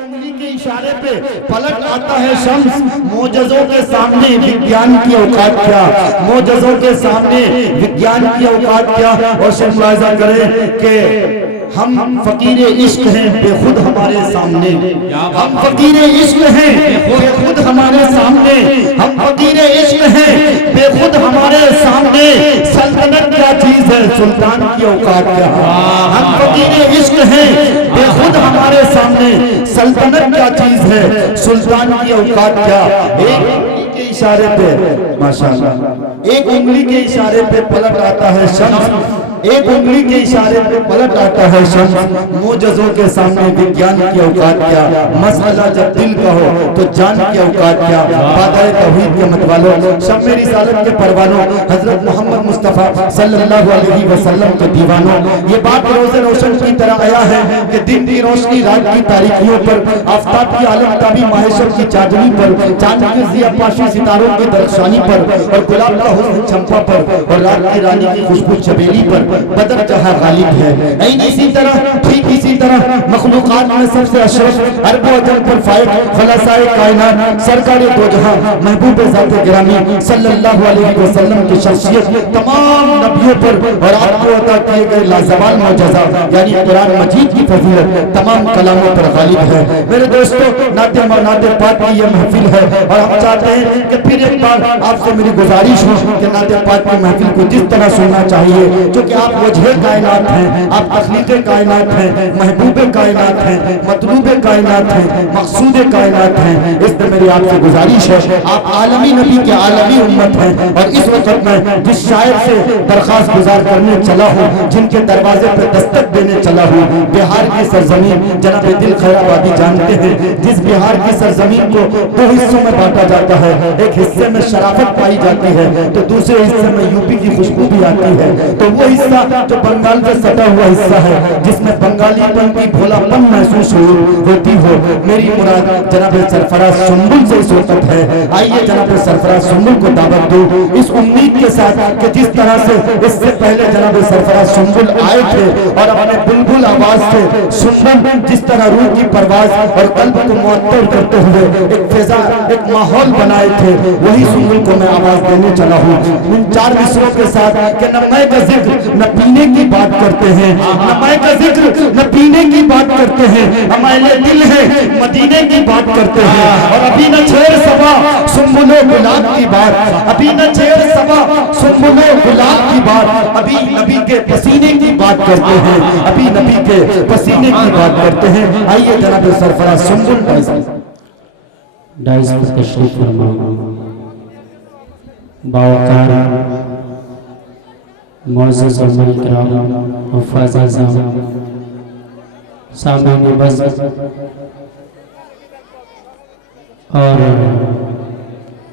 انگلی کے اشارے پہ پلٹ آتا ہے شمس. معجزوں کے سامنے وگیان کی اوقات کیا, معجزوں کے سامنے وگیان کی اوقات کیا. اور شیخ ملاحظہ کریں کہ ہم فقیر عشق ہیں بے خود ہمارے سامنے, ہم فقیر عشق ہیں بے خود ہمارے سامنے, ہم فقیر عشق ہیں بے خود ہمارے سامنے. سلطنت کیا چیز ہے سلطان کی اوقات کیا, ہم فقیر عشق ہیں بے خود ہمارے سامنے. سلطنت کیا چیز ہے سلطان کی اوقات کیا. ایک انگلی کے اشارے پہ ماشاءاللہ, ایک انگلی کے اشارے پہ پلٹ آتا ہے شمس, ایک انگلی کے اشارے پہ پلٹ آتا ہے شمس. معجزوں کے سامنے وگیان کی اوقات کیا. مسئلہ جب دل کا ہو تو جان کی اوقات کیا. بادائے توحید کے متوالوں, شب رسالت کے پروانوں, حضرت محمد مصطفیٰ صلی اللہ علیہ وسلم کے دیوانوں, یہ بات روز روشن کی طرح آیا ہے کہ دن کی روشنی رات کی تاریکیوں پر, آفتاب کی عالم تابی ماہشر کی چادری پر, چاند کی ضیاء پاشی ستاروں کی درخشانی پر, اور گلاب کا حسن چمپا پر, اور رات کی رانی کی خوشبو چمیلی پر. بدر جہاں غالب ہے. این اسی طرح ٹھیک اسی طرح مخلوقات میں سب سے اشرف, عرب و عجم پر فائق, خلاصائے کائنات, سرکار دو جہاں, محبوب ذات گرامی صلی اللہ علیہ وسلم کی شخصیت تمام نبیوں پر اور آپ کو عطا کیے گئے لازوال معجزہ یعنی قرآن مجید کی فضیلت تمام کلاموں پر غالب ہے. میرے دوستو, نعت پاک کی یہ محفل ہے اور ہم چاہتے ہیں کہ پھر ایک بار آپ سے میری گزارش ہو کہ نعت پاک کی محفل کو جس طرح سننا چاہیے, جو کہ آپ وجہ کائنات ہیں, آپ تخلیق کائنات ہیں, محبوب کائنات ہیں, مطلوب کائنات ہیں, مقصود کائنات ہیں. اس میں میری آپ سے گزارش ہے, آپ عالمی نبی کے عالمی امت ہیں, اور اس وقت میں جس شاعر سے درخواست گزار کرنے چلا ہوں, جن کے دروازے پر دستک دینے چلا ہوں, بہار کی سرزمین جناب دل خیر آبادی جانتے ہیں, جس بہار کی سرزمین کو دو حصوں میں بانٹا جاتا ہے, ایک حصے میں شرافت پائی جاتی ہے تو دوسرے حصے میں یوپی کی خوشبو بھی آتی ہے. تو وہ حصہ جو بنگال سے سٹا ہوا حصہ ہے, جس میں بنگالی پن کی بھولا پن محسوس ہوتی ہو, میری مراد جناب سرفراز سنبل سے اس وقت ہے. آئیے جناب سرفراز سنبل کو دعوت دو اس امید کے ساتھ کہ جس طرح سے اس سے پہلے جناب سرفراز سنبل آئے تھے اور اپنے بلبل آواز سے سنبل جس طرح روح کی پرواز اور قلب کو معطر کرتے ہوئے ایک فضا, ایک ماحول بنائے تھے, وہی سنبل کو میں آواز دینے چلا ہوں ان چار مصروں کے ساتھ کہ نہ میں کا ذکر نہ پینے کی بات کرتے ہیں, نہ میں کا ذکر نہ پینے کی بات کرتے ہیں, ہم اہل دل ہیں مدینے کی بات کرتے ہیں. اور ابھی نہ چھیڑ سبا سنبل و گلاب کی بات, ابھی نہ چھیڑ سبا سنبل و گلاب کی بات, ابھی نبی کے پسینے کی بات کرتے ہیں, ابھی نبی کے پسینے کی بات کرتے ہیں. آئیے جناب سرفراز سنبل ڈائز پر تشریف فرمائیں. باوقار معزز علماء کرام, حفاظ اعظام, سامعین بز اور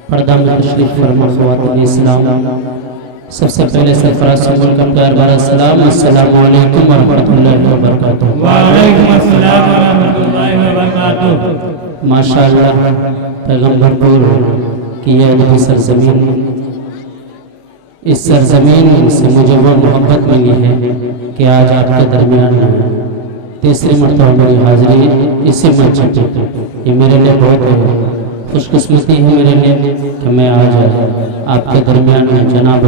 پردہ میں تشریف فرما خواتین اسلام, سب سے پہلے سرفراز سنبل کا پیار بھرا سلام. السلام علیکم ورحمۃ اللہ وبرکاتہ. وعلیکم السلام ورحمۃ اللہ وبرکاتہ. ماشاءاللہ پیغمبر پور کی یہ عجیب سرزمین, اس سرزمین سے مجھے وہ محبت ملی ہے کہ آج آپ کے درمیان تیسری مرتبہ میری حاضری اسی مسجد پہ. یہ میرے لیے بہت خوش قسمتی ہے میرے لیے کہ میں آج آپ کے درمیان میں جناب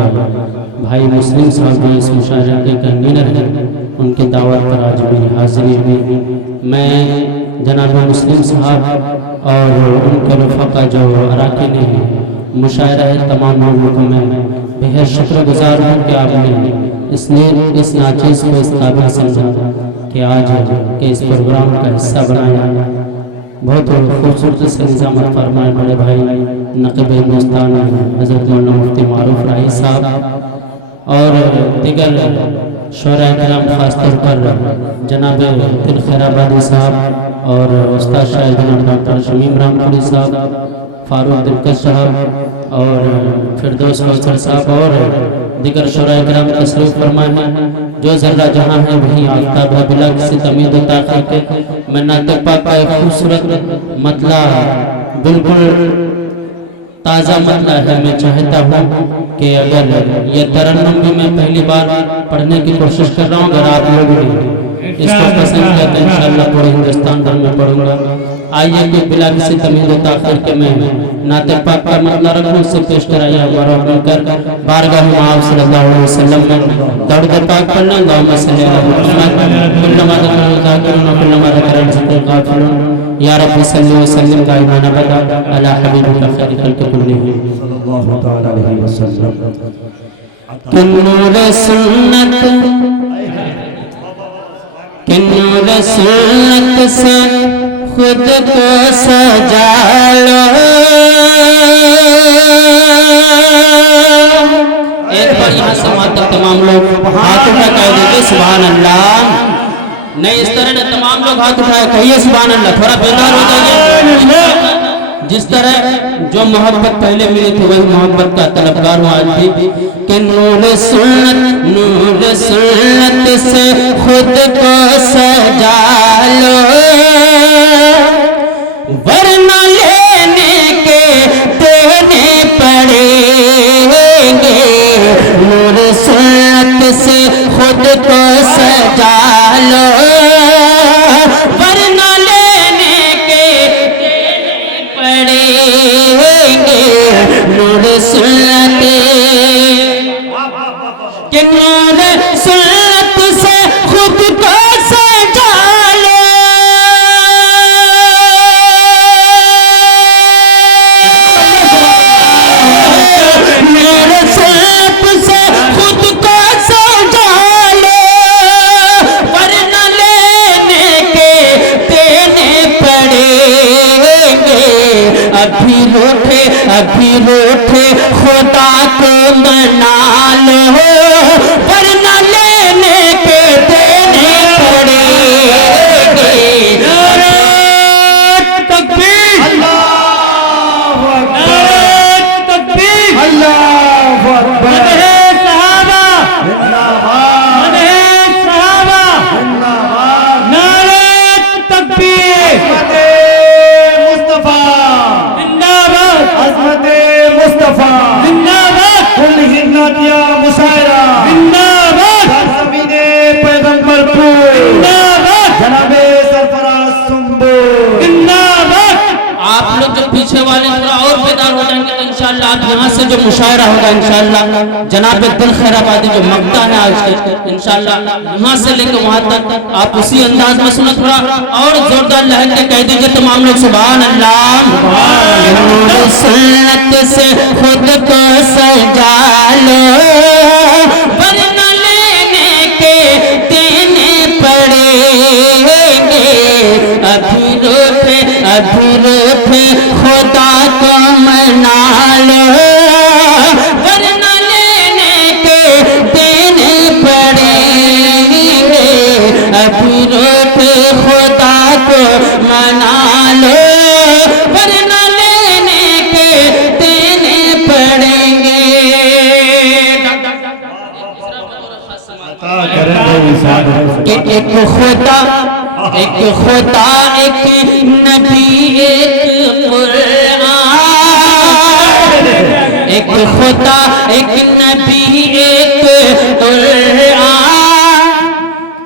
بھائی مسلم صاحب جو اس مشاعرے کے کنوینر ہیں, ان کی دعوت پر آج میری حاضری ہوئی. میں جناب مسلم صاحب اور ان کے رفقا جو اراکین ہیں مشاعرہ تمام لوگوں کو میں بہت شکر گزار ہوں کہ آپ نے اس ناچیز کو اس قابل سمجھا کہ آج کے اس پروگرام کا حصہ بنایا. بہت خوبصورت سے نظامت فرمائے بڑے بھائی نقیب ہندوستان حضرت مولانا مفتی معروف راہی صاحب اور دیگر شعراء کرام, خاص طور پر جناب دل خیر آبادی صاحب اور استاد شاہ جناب ڈاکٹر شمیم رام پوری صاحب, فاروق دلکش صاحب اور فردوس کوثر صاحب اور دیگر شعراء کرام تشریف فرمائے ہیں. جو ذرہ جہاں ہے وہیں آفتاب ہے بلا کسی تمید و تاخیر کے. میں نعت پاک کا ایک خوبصورت مطلع بالکل تازہ مطلع ہے, میں چاہتا ہوں کہ اگر یہ ترنم بھی میں پہلی بار پڑھنے کی کوشش کر رہا ہوں, اگر آپ لوگ بھی اس کو پسند کیا تو انشاءاللہ پورے ہندوستان بھر میں پڑھوں گا. آئیے کہ بلا کسی تمہید و تاخیر کے میں نعت پاک کا مطلع رکھوں سے پیش کرائیے ہمارا مل کر بارگاہ معاف صلی اللہ علیہ وسلم میں درود پاک پڑھنا. اللہم صلی اللہ علیہ وسلم کل نماز کرنا ذاکرون و کل نماز کرنا ذکر غافلون. یا رب صلی وسلم دائمان ابدا علی حبیبک خیر خلق کلہم صلی اللہ تعالی علیہ وسلم. کہ نور سنت کہ نور سنت سے خود کو سجا لو. ایک بار یہاں سماعت تک تمام لوگ ہاتھ اٹھا کہہ دیجئے سبحان اللہ. نہیں اس طرح نے تمام لوگ ہاتھ اٹھائے کہیے سبحان اللہ. تھوڑا بیدار ہو جائیے. جس طرح جو محبت پہلے ملی تھی وہی محبت کا طلبگار ہوا تھی. کہ نور سنت سے خود کو سجا لو ورنہ لینے کے دینے پڑیں گے. نور سنت سے خود کو سجا لو ورنہ لینے کے دینے پڑیں گے. نور سنت کہ نور سنت سے خود کو سجا لو نور سنت سے خود کو سجا لو ورنہ لینے کے دینے پڑیں گے. ابھی روٹھے خدا کو منا لو ورنہ لینے کے دینے پڑیں گے. تکبیر اللہ اکبر تکبیر اللہ اکبر. مدح صحابہ زندہ باد مدح صحابہ زندہ باد. نعرہ تکبیر عظمت مصطفیٰ زندہ باد عظمت مصطفیٰ. زندہ باد کل ہنداتیہ مشاعرہ زندہ باد سرزمین پیغمبر پور زندہ باد جناب سرفراز سنبل. زندہ باد. آپ لوگ جو پیچھے والے تھوڑا اور بیدار ہو جائیں گے تو انشاءاللہ آپ یہاں سے جو مشاعرہ ہوگا انشاءاللہ جناب دل خیر آبادی جو مقطع ہے آج کے انشاءاللہ یہاں سے لے کے وہاں تک آپ اسی انداز میں سنیں. تھوڑا اور زوردار لہر کے کہہ دیجئے تمام لوگ سبحان اللہ. نور سنت سے خود کو سجا لو ورنہ لینے کے دینے پڑیں گے. ابھی روٹھے خدا کو منا لو ورنہ لینے کے دینے پڑیں گے. ابھی روٹھے خدا کو منا لو ورنہ لینے کے دینے پڑیں گے. کہ ایک خدا ایک نبی ایک قرآن. ایک خدا ایک نبی ایک قرآن.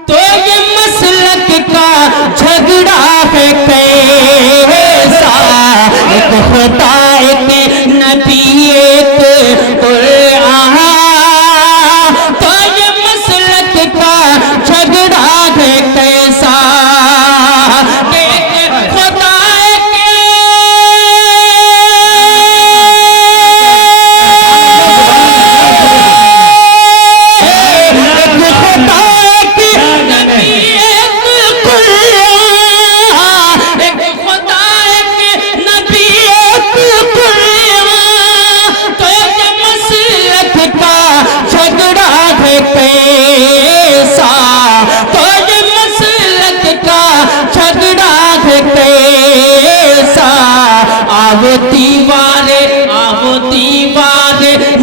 تو یہ مسلک کا جھگڑا ہے کیسا. ایک خدا ایک نبی ایک قرآن. تو یہ مسلک کا جھگڑا ہے کیسا.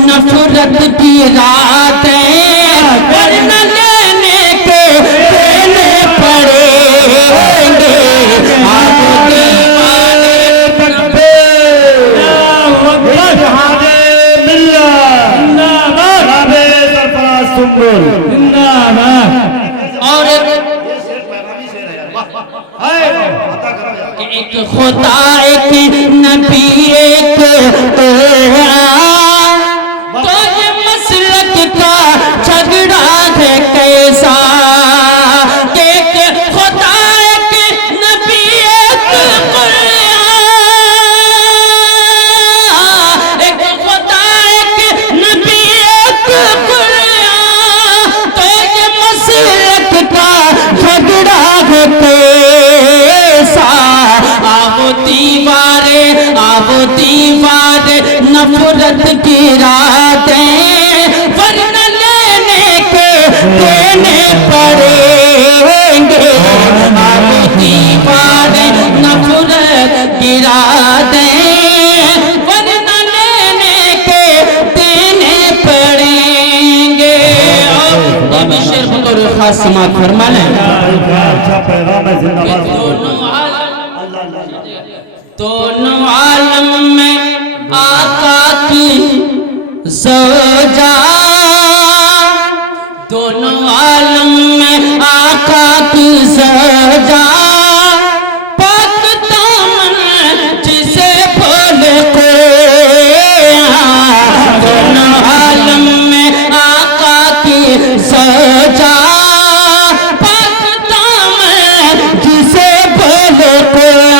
نفرت کی راتیں ورنہ لینے کے دینے پڑیں گے. آپ دیوانے اتحاد ملت جناب سرفراز سنبل. اور ایک خدا ایک نبی ایک قرآن، تو یہ مسلک کا جھگڑا ہے کیسا، کہ ایک خدا ایک نبی ایک قرآن، ایک خدا ایک نبی ایک قرآن، تو یہ مسلک کا جھگڑا ہے کیسا، آو دیوارے نفرت گرا دیں، ورنہ لینے کے دینے پڑیں گے، آو دیوارے نفرت گرا دیں، ورنہ لینے کے دینے پڑیں گے۔ اب شیر بطور خاص سماعت فرما لیں۔ اچھا پیغام ہے، زندہ باد۔ دونوں عالم میں آقا کی زوجہ، دونوں عالم میں آقا کی زوجہ، پاک دامن جسے بولے قرآن، دونوں عالم میں آقا کی زوجہ، پاک دامن جسے بولے قرآن،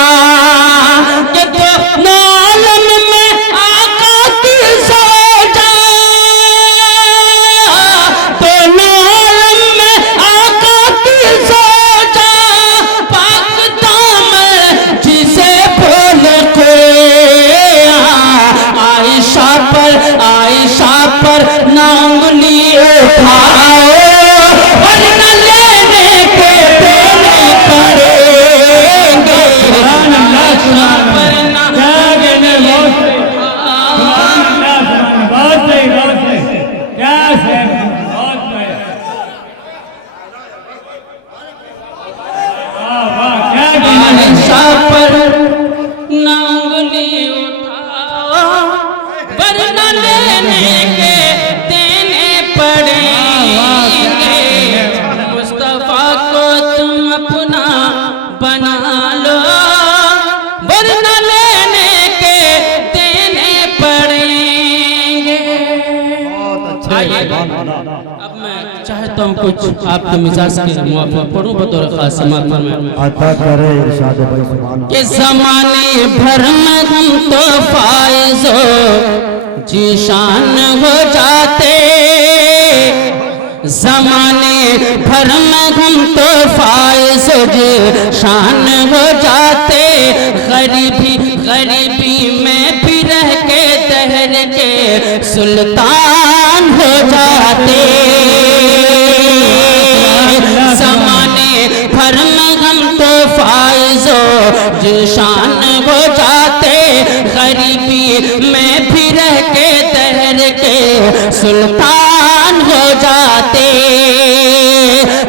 عائشہ پر نہ انگلی اٹھاؤ، ورنہ لینے کے دینے پڑیں گے، عائشہ پر نہ انگلی عائشہ پر نہ انگلی اٹھاؤ، ورنہ لینے کے دینے پڑیں گے، مصطفیٰ کو تم اپنا بنا لو، ورنہ لینے کے دینے پڑیں گے۔ اب میں چاہتا ہوں کچھ آپ کے مزاج کے موافق پڑھوں بطور خاص سماعت فرمائیں۔ عطا کرے ارشاد بھائی سبحان اللہ۔ کہ زمانے بھر میں ہم تو فائز و جیشان ہو جاتے، زمانے بھر میں ہم تو فائز و جیشان ہو جاتے، غریبی میں بھی رہ کے دہر کے سلطان ہو جاتے، زمانے بھر میں ہم تو فائز و جیشان ہو جاتے، غریبی میں بھی رہ کے دہر کے سلطان ہو جاتے،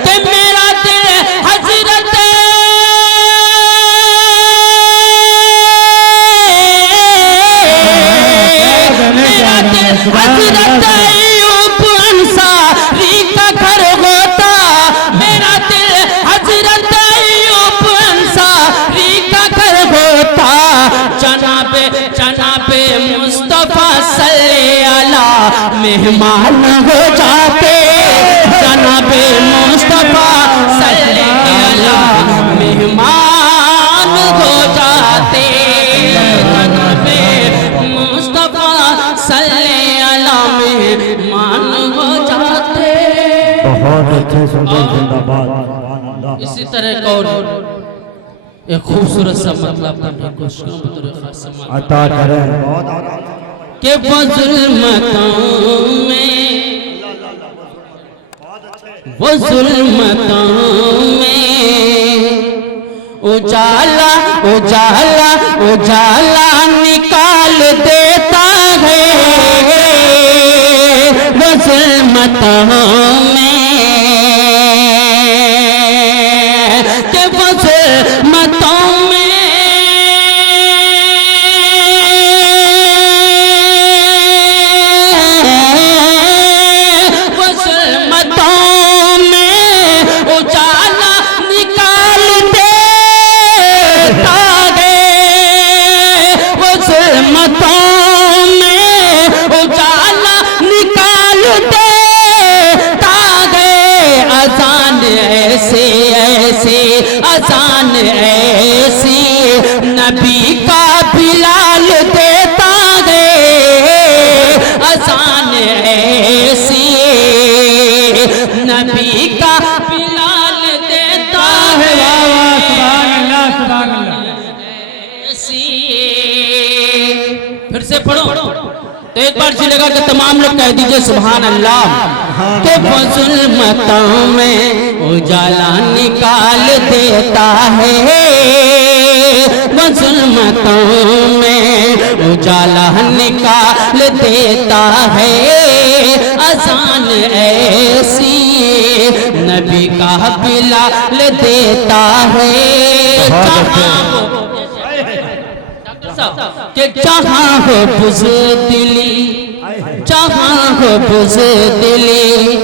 کہ میرا دل حضرت ایوب انصاری کا گھر ہوتا، میرا دل حضرت ایوب انصاری کا گھر ہوتا، جناب مصطفیٰ صلی اللہ مہمان ہو جاتے، جناب مصطفیٰ صلی اللہ مہمان ہو جاتے، جناب مصطفیٰ صلی اللہ مہمان ہو جاتے۔ بہت اچھے سندر، زندہ باد، سبحان اللہ۔ اسی طرح ایک اور ایک خوبصورت سا مطلب کرنے کو شروع بطور خاص سماعت عطا کرے کہ وہ ظلمتوں میں اجالا نکال دیتا ہے، وہ ظلمتوں میں کہ وہ ظلمتوں میں اجالا نکال دیتا ایسی. پھر سے پڑھو تو ایک بار چلے گا کہ تمام لوگ کہہ دیجئے سبحان اللہ. کہ وہ ظلمتوں میں اجالا نکال دیتا ہے, وہ ظلمتوں میں اجالا نکال دیتا ہے. اذان ایسی نبی کا بلال دیتا ہے. کہ جہاں ہو بزدلی, جہاں ہو بزدلی,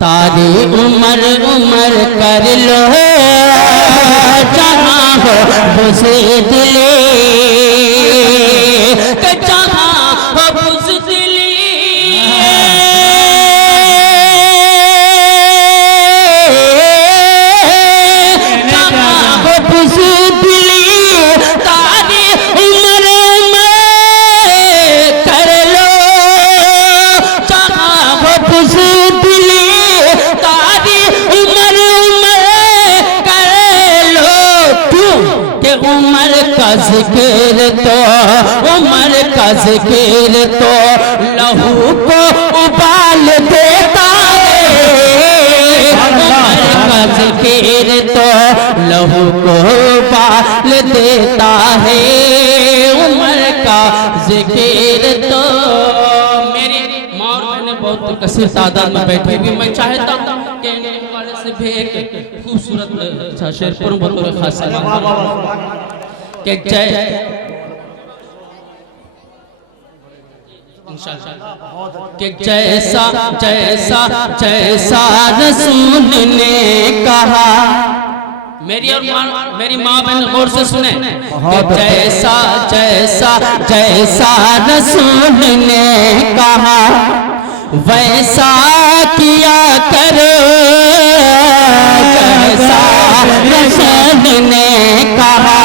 تاری عمر عمر کر لو. جہاں ہو بزدلی, کہ جہاں ہو بزدلی, جہاں ہو بزدلی, تاری عمر عمر کر لو. جہاں ہو بزدلی, تاری عمر عمر کر لو. کیوں کہ عمر کا ذکر تو, عمر کا ذکر تو لہو کو ابال دیتا ہے. عمر کا ذکر تو لہو کو ابال دیتا ہے. عمر کا ذکر تو. میری ماں اور بہنیں بہت کثیر تعداد میں بیٹھے بھی, میں چاہتا ہوں کہ ان حوالے سے بھی ایک خوبصورت سا شعر پڑھوں بطور خاص سلام کہ کہ جیسا جیسا جیسا رسول نے کہا. میری ماں بہن غور سے سنیں کہ جیسا جیسا جیسا رسول نے کہا ویسا کیا کرو. جیسا رسول نے کہا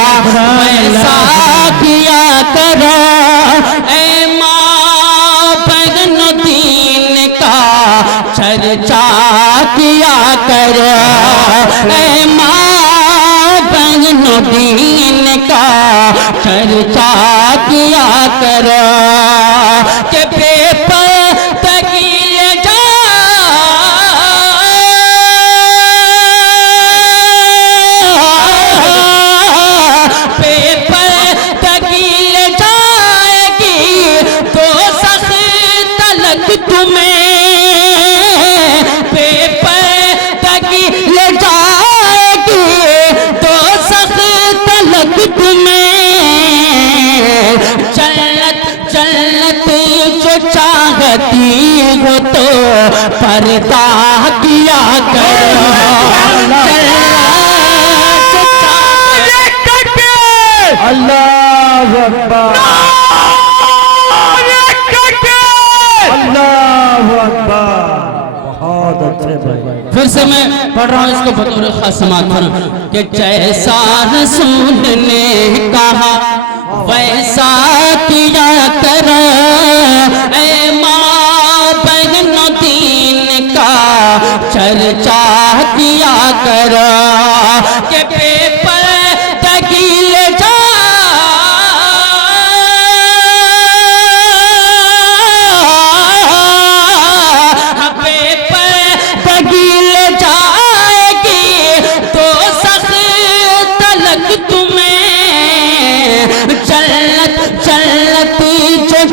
ویسا کیا کرو. اے ماں بہن دین کا چرچا کیا کرو. اے ماں بہن دین کا چرچا کیا کرو. کہ بے پردہ کیے جا بے پردہ کیے جائے گی تو سخت تلک تمہیں. بے پردہ کیے جائے گی تو سخت تلک تمہیں. جنت جنت جو چاہتی ہو تو پردہ کیا کرو. اللہ اکبر, اللہ اکبر. بہت اچھے بھائی. پھر سے میں پڑھ رہا ہوں اس کو بطور خاص سماعت کرو کہ جیسا رسول نے کہا ویسا کیا کرو. اے ماں بہن دین کا چرچا کیا کرو. کہ بے پردہ لے جا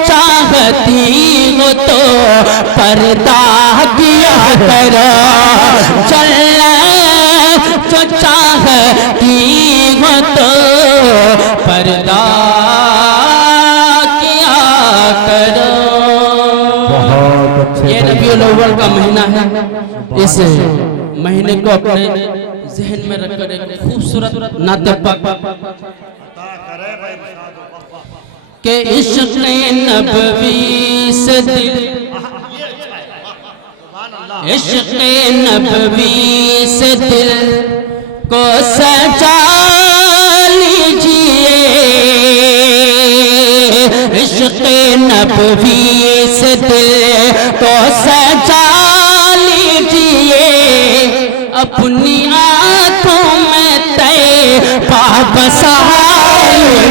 چاہتی ہو تو پردہ کیا کرو. چلنا جو چاہتی ہو تو پردہ کیا کرو. یہ ربیع الاول کا مہینہ ہے. اس مہینے کو اپنے ذہن میں رکھ کر ایک خوبصورت نعت پاک کہ عشق نبوی سے دل, عشق نبوی سے دل کو سجا لیجئے. عشق نبوی سے دل کو سجا لیجئے. اپنی آنکھوں میں طیبہ بسا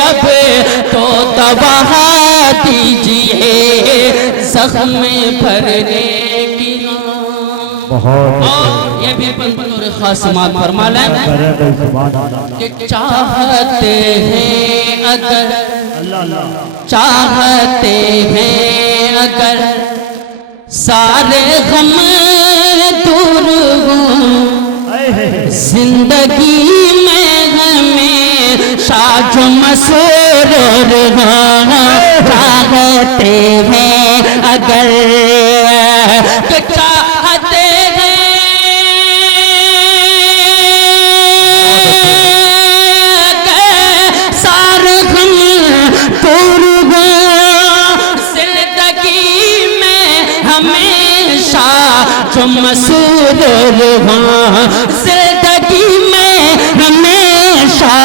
اب تو دوا دیجئے زخم بھرنے کی اور یہ بھی بطور خاص سماعت فرما لیں کہ چاہتے ہیں اگر چاہتے ہیں اگر سارے غم دور ہوں زندگی میں ہمیشہ جو مسرور ہوں چاہتے ہیں اگر کہ چاہتے ہیں اگر سارے غم دور ہوں زندگی میں ہمیشہ جو مسرور ہوں زندگی میں ہمیشہ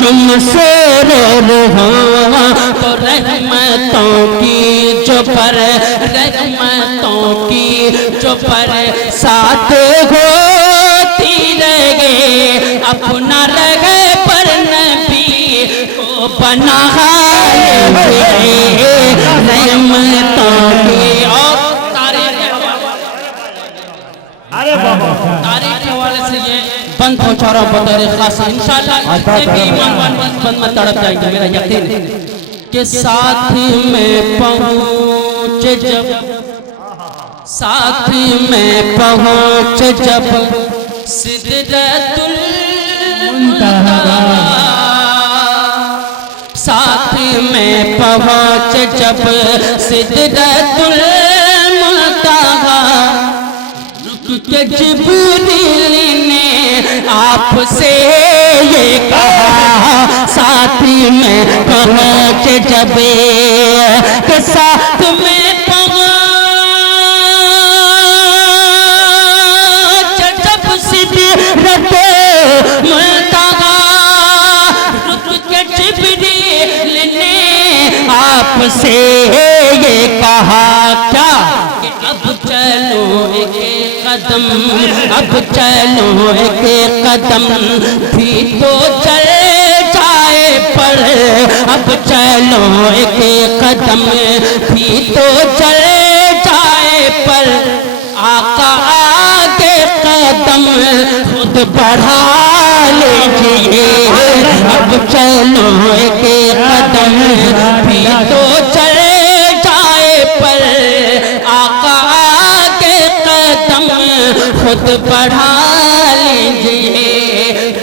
جو مسرور ہوں تو رحمتوں کی جو پر رحمتوں کی جو پر ساتھ ہوتی رہے اپنا رہے پر نبی کو بنا لے رحمتوں کی اور تاریخ کے حوالے سے یہ بند پہنچا رہا ہوں بطور خاص انشاءاللہ ایک ایمان بند میں تڑپ جائیں گے میرا یقین ہے کہ ساتھ میں پہنچ جب ساتھ میں پہنچ جب سدرۃ المنتہا ساتھ میں پہنچ جب سدرۃ المنتہا کہ جبریل نے آپ سے یہ کہا ساتھ میں پہنچ جب کہ ساتھ میں پہنچ جب سدرۃ المنتہا رک کے جبریل نے آپ سے یہ کہا کیا کہ اب چلو ایک قدم اب چلو ایک قدم بھی تو چل جائے پر اب چلو ایک قدم بھی تو چل جائے پر آقا آگے قدم خود بڑھا لیجئے اب چلو ایک قدم بھی تو چل جائے پر آقا آگے قدم خود بڑھا لیجئے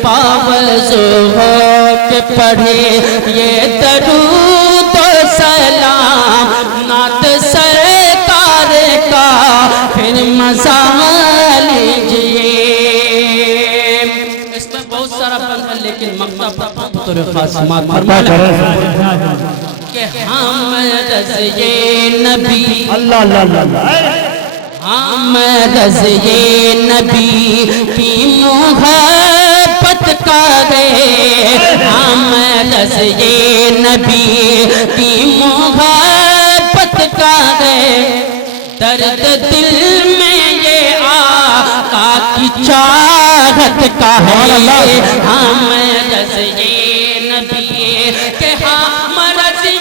باوضو ہو کے پڑھے یہ درود و سلام نعت سرکار کا پھر مزہ لیجئے اس میں بہت سارا بند ہے لیکن مقطع بطور خاص سماعت فرما لیں کہ ہم رضی نبی اللہ اللہ اللہ ہم رضی نبی کی محبت کا گئے ہم رضی نبی کی محبت کا گئے درد دل میں یہ آقا کی چاہت کا ہے ہم رضی نبی کہ ہم رضی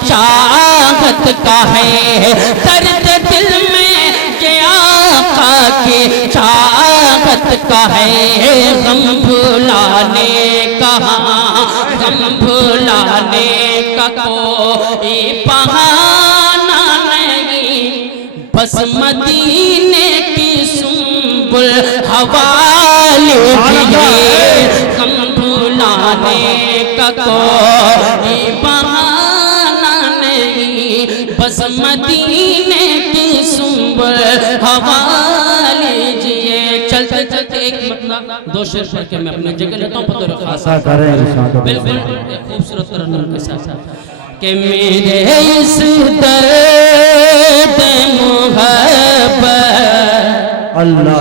چاہت کا ہے درد دل میں یہ آقا کی چاہت کا ہے غم بھلانے کا غم بھلانے کا کوئی بہانہ نہیں بس مدینے کی سنبل حوالے دیجئے غم بھلانے کا کوئی بہانہ بس مدینے کی سنبل حوالے لیجئے چلتے چلتے ایک مطلب دو شعر پڑھ کے میں اپنے جگہ لیتا ہوں بطور خاص بالکل ایک خوبصورت ترنم کے ساتھ کہ میرے اس درد محبت اللہ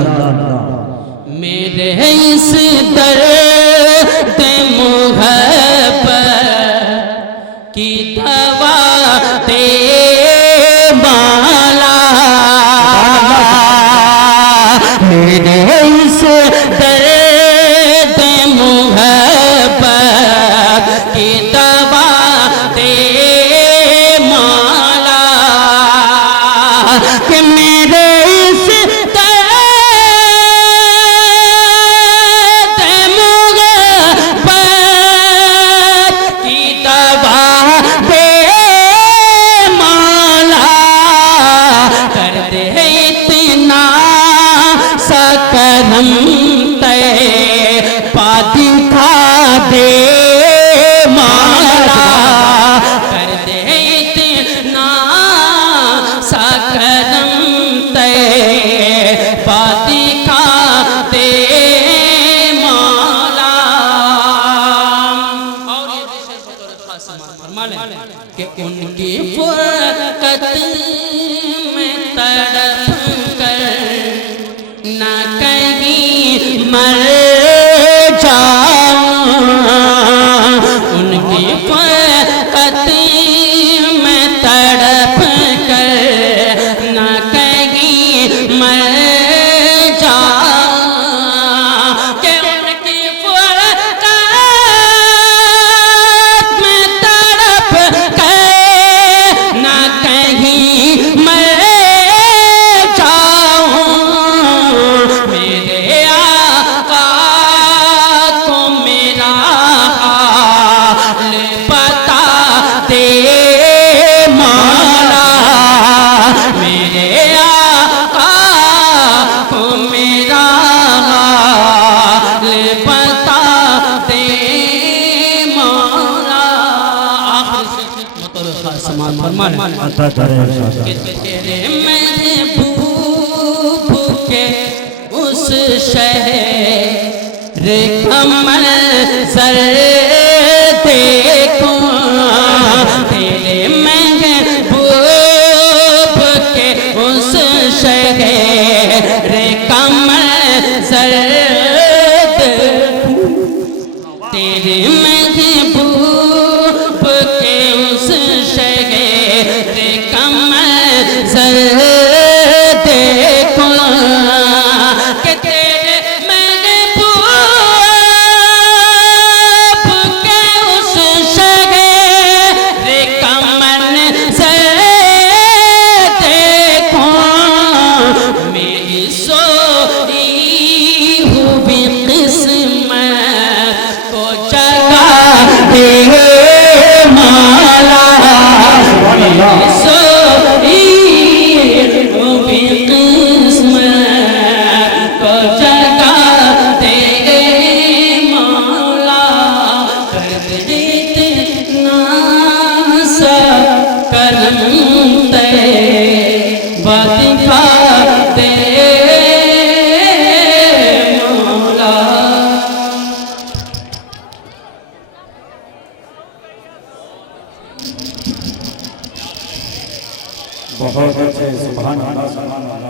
میرے اس درد محبت کی دوا دے فرقت میں تڑپ کر نہ کہیں مر جاؤں، ان کی فرقت میں تڑپ کر نہ کہیں مر جاؤں، کہ ان کی فرقت میں تڑپ کر نہ کہیں مر جاؤں، میرے آقا کو میرا حال بتا دے مولا، میرے آقا کو میرا حال بتا دے مولا۔ آخر بطور خاص سماعت فرمائیں عطا کرے ارشاد کہ تیرے محبوب کے اس شہر کا منظر دیکھوں، تیرے محبوب کے اس شہر کا منظر دیکھوں، تیرے محبوب کے اس شہر کا منظر دیکھوں، کہ تیرے محبوب کے اس شہر کا منظر دیکھوں، میری سوئی ہوئی قسمت کو جگا دے مولا، میری سوئی ہوئی قسمت کو جگا دے مولا، کر دے اتنا سا کرم طیبہ دکھا دے مولا۔ بہت اچھے، سبحان اللہ سبحان اللہ۔